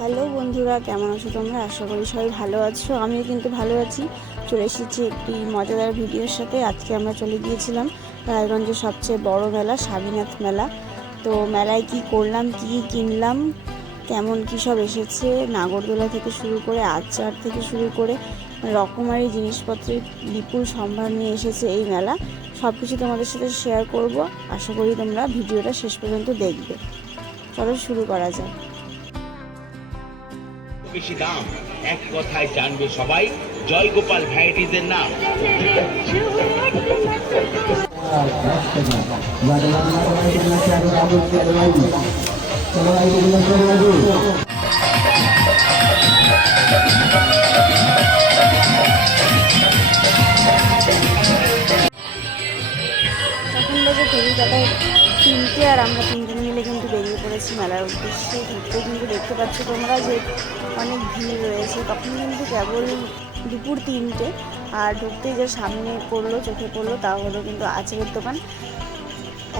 Hello বন্ধুরা, কেমন আছো তোমরা? আশা করি সবাই ভালো আছো। আমিও কিন্তু ভালো আছি। চলে এসেছি একটি মজাদার ভিডিওর সাথে। আজকে আমরা চলে গিয়েছিলাম রায়গঞ্জের সবচেয়ে বড় মেলা, স্বামীনাথ মেলা। তো মেলায় কি করলাম, কি কিনলাম, কেমন কী সব এসেছে, নাগরদোলা থেকে শুরু করে আচার থেকে শুরু করে রকমারি জিনিসপত্রের বিপুল সম্ভার নিয়ে এসেছে এই মেলা। সব কিছু তোমাদের সাথে শেয়ার করব। আশা করি তোমরা ভিডিওটা শেষ পর্যন্ত দেখবে। চলো শুরু করা যাক। বেশি দাম। এক কথায় জানবে সবাই জয়গোপাল ভ্যারাইটিজের নাম। তখন বাজে তিনটে আর আমরা তিনজন মিলে কিন্তু বেরিয়ে পড়েছি মেলার উদ্দেশ্যে। ঘুরতে কিন্তু দেখতে পাচ্ছ তোমরা যে অনেক ভিড় রয়েছে। তখন কিন্তু কেবল দুপুর তিনটে আর ঢুকতে যে সামনে পড়ল, চোখে পড়ল তা হলো কিন্তু আছে দোকান।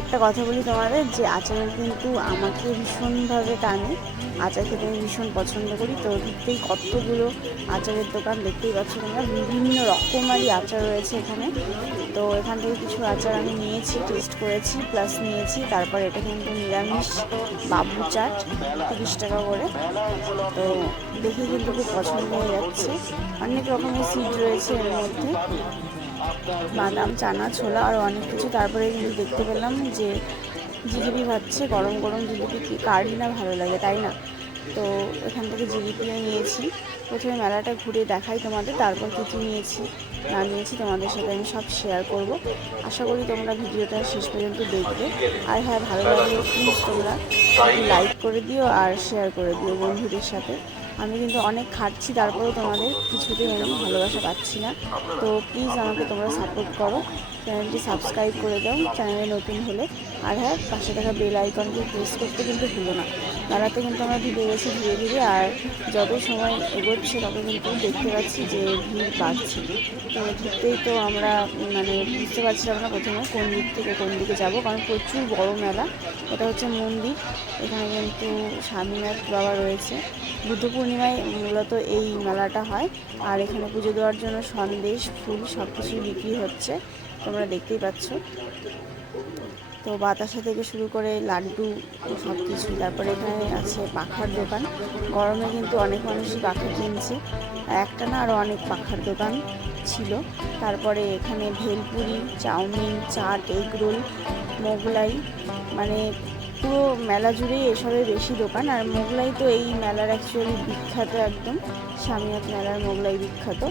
একটা কথা বলি তোমাদের, যে আচার কিন্তু আমাকে ভীষণভাবে টানে। আচার খেতে আমি ভীষণ পছন্দ করি। তো ঢুকতেই কতগুলো আচারের দোকান দেখতেই পাচ্ছ তোমরা। বিভিন্ন রকমারি আচার রয়েছে এখানে। তো এখান থেকে কিছু আচার আমি নিয়েছি টেস্ট করেছি প্লাস নিয়েছি। তারপর এটা কিন্তু নিরামিষ বাবু চাট, তিরিশ টাকা করে। তো দেখে কিন্তু খুব পছন্দ হয়ে যাচ্ছে। অনেক রকমের সিট রয়েছে এর মধ্যে। বাদাম চানা ছোলা আর অনেক কিছু। তারপরে কিন্তু দেখতে পেলাম যে জিলিপি ভাজছে, গরম গরম জিলিপি কি কারই না ভালো লাগে, তাই না? তো এখান থেকে জিলিপিও নিয়েছি। প্রথমে মেলাটা ঘুরে দেখাই তোমাদের, তারপর কী কী নিয়েছি, না নিয়েছি তোমাদের সাথে আমি সব শেয়ার করব। আশা করি তোমরা ভিডিওটা শেষ পর্যন্ত দেখবে। আর হ্যাঁ ভালো লাগলে প্লিজ তোমরা লাইক করে দিও আর শেয়ার করে দিও বন্ধুদের সাথে। আমি কিন্তু অনেক খাটছি, তারপরেও তোমাদের কিছুতেই আমি ভালোবাসা পাচ্ছি না। তো প্লিজ আমাকে তোমরা সাপোর্ট করো। চ্যানেলটি সাবস্ক্রাইব করে দাও, চ্যানেলে নতুন হলে। আর হ্যাঁ পাশে থাকা বেল আইকনটি প্রেস করতে কিন্তু ভুলো না। মেলাতে কিন্তু আমরা ঢুকে গেছি ধীরে ধীরে, আর যত সময় এগোচ্ছে তত কিন্তু দেখতে পাচ্ছি যে ভিড় বাড়ছে। তো ঢুকতেই তো আমরা মানে বুঝতে পারছিলাম না প্রথমে কোন দিক থেকে কোন দিকে যাব, কারণ প্রচুর বড় মেলা। এটা হচ্ছে মন্দির। এখানে কিন্তু স্বামীনাথ বাবা রয়েছে। বুদ্ধ পূর্ণিমায় মূলত এই মেলাটা হয়। আর এখানে পুজো দেওয়ার জন্য সন্দেশ, ফুল সব কিছুই বিক্রি হচ্ছে। তোমরা দেখতেই পাচ্ছ। তো বাতাসা থেকে শুরু করে লাড্ডু সব কিছু তারপরে এখানে আছে পাখার দোকান। গরমে কিন্তু অনেক মানুষই পাখা কিনছে। একটা না আরও অনেক পাখার দোকান ছিল। তারপরে এখানে bhelpuri, chowmein, chaat, egg roll, Mughlai মানে পুরো মেলা জুড়েই এসবের বেশি দোকান, আর মোগলাই তো এই মেলার অ্যাকচুয়ালি বিখ্যাত একদম। স্বামীনাথ মেলার মোগলাই বিখ্যাত।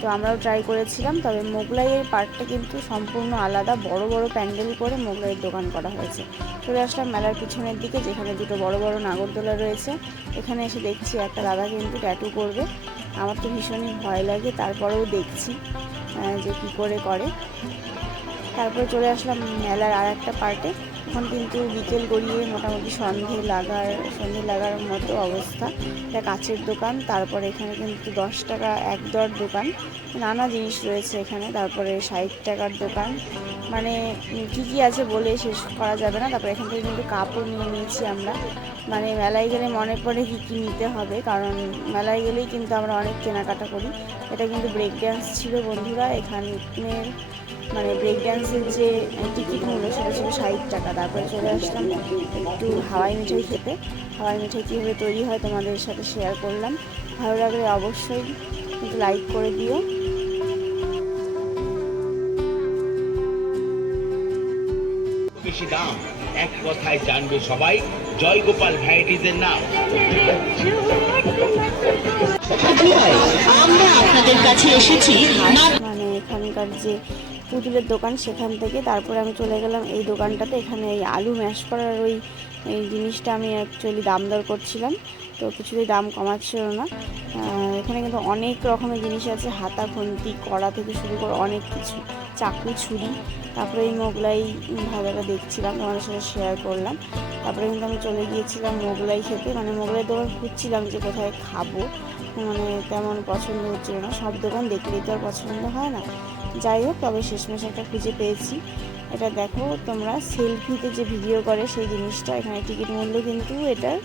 তো আমরাও ট্রাই করেছিলাম, তবে মোগলাইয়ের পার্টটা কিন্তু সম্পূর্ণ আলাদা। বড় বড় প্যান্ডেল করে মোগলাইয়ের দোকান করা হয়েছে। চলে আসলাম মেলার পিছনের দিকে, যেখানে দুটো বড় বড় নাগরদোলা রয়েছে। এখানে এসে দেখছি একটা দাদা কিন্তু ট্যাটু করবে। আমার তো ভীষণই ভয় লাগে, তারপরেও দেখছি যে কী করে করে। তারপরে চলে আসলাম মেলার আর একটা পার্টে এখন কিন্তু বিকেল গড়িয়ে মোটামুটি সন্ধে লাগার সন্ধে লাগার মতো অবস্থা। এটা কাছের দোকান, তারপরে এখানে কিন্তু দশ টাকা এক দর দোকান। নানা জিনিস রয়েছে এখানে, তারপরে ষাট টাকার দোকান। মানে কী কী আছে বলে শেষ করা যাবে না। তারপরে এখান থেকে কিন্তু কাপড় নিয়ে নিয়েছি আমরা। মানে মেলায় গেলে মনে পড়ে কী কী নিতে হবে, কারণ মেলায় গেলেই কিন্তু আমরা অনেক কেনাকাটা করি। এটা কিন্তু ব্রেক ড্যান্স ছিল বন্ধুরা এখানে মানে ব্রেক ড্যান্সের যে টিকিট মূল্য সেটা ছিল ষাট টাকা। তারপরে চলে আসলাম একটু হাওয়াই মিঠাই খেতে। হাওয়াই মিঠাই কীভাবে তৈরি হয় তোমাদের সাথে শেয়ার করলাম। ভালো লাগলে অবশ্যই কিন্তু লাইক করে দিও। বেশি দাম এক কথায় জানবে সবাই জয়গোপাল ভ্যারাইটিজের নাম। আমরা আপনাদের কাছে এসেছি মানে এখানকার যে পুতুলের দোকান সেখান থেকে। তারপরে আমি চলে গেলাম এই দোকানটাতে। এখানে এই আলু ম্যাশ করার ওই, এই জিনিসটা আমি অ্যাকচুয়ালি দাম দর করছিলাম। তো কিছুতেই দাম কমাচ্ছিল না। এখানে কিন্তু অনেক রকমের জিনিস আছে। হাতা, খুন্তি, কড়া থেকে শুরু করে অনেক কিছু। চাকু, ছুরি। তারপরে এই মোগলাই ভাজাটা দেখছিলাম, তোমাদের সাথে শেয়ার করলাম। তারপরে কিন্তু আমি চলে গিয়েছিলাম মোগলাই খেতে। মানে মোগলাই দোকান খুঁজছিলাম যে কোথায় খাব। মানে তেমন পছন্দ হচ্ছিল না। সব দোকান দেখলেই তো আর পছন্দ হয় না। যাই হোক, তবে শেষমেশ একটা খুঁজে পেয়েছি। এটা দেখো, তোমরা সেলফিতে যে ভিডিও করে সেই জিনিসটা, এখানে টিকিট মূল্য কিন্তু এটার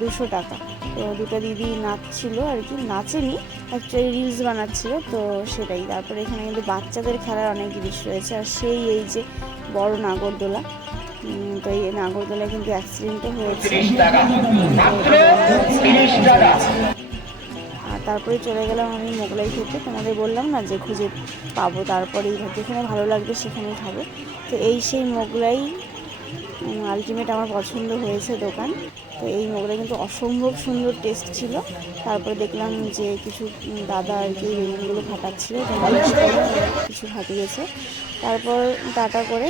দুশো টাকা। তো দুটো দিদি নাচছিল আর কি, নাচেনি অ্যাকচুয়ালি রিলস বানাচ্ছিল, তো সেটাই। তারপরে এখানে কিন্তু বাচ্চাদের খেলার অনেক জিনিস রয়েছে, আর সেই এই যে বড় নাগরদোলা তো এই নাগরদোলা কিন্তু অ্যাক্সিডেন্টও হয়েছে। তারপরে চলে গেলাম আমি মোগলাই খেতে। তোমাদের বললাম না যে খুঁজে পাবো তারপরে যেখানে ভালো লাগবে সেখানেই খাব। তো এই সেই মোগলাই আলটিমেট আমার পছন্দ হয়েছে দোকান। তো এই মোগলাই কিন্তু অসম্ভব সুন্দর টেস্ট ছিল। তারপরে দেখলাম যে কিছু দাদা আর কি বেলুনগুলো ফাটাচ্ছিল। কিছু ফাটিয়েছে। তারপর টাটা করে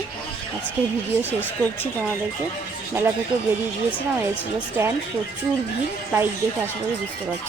আজকের ভিডিও শেষ করছি তোমাদেরকে। মেলা থেকে বেরিয়ে গিয়েছিলাম, এই ছিল স্ট্যান্ড প্রচুর ভিড়। লাইট দেখে আশা করি বুঝতে পারছি।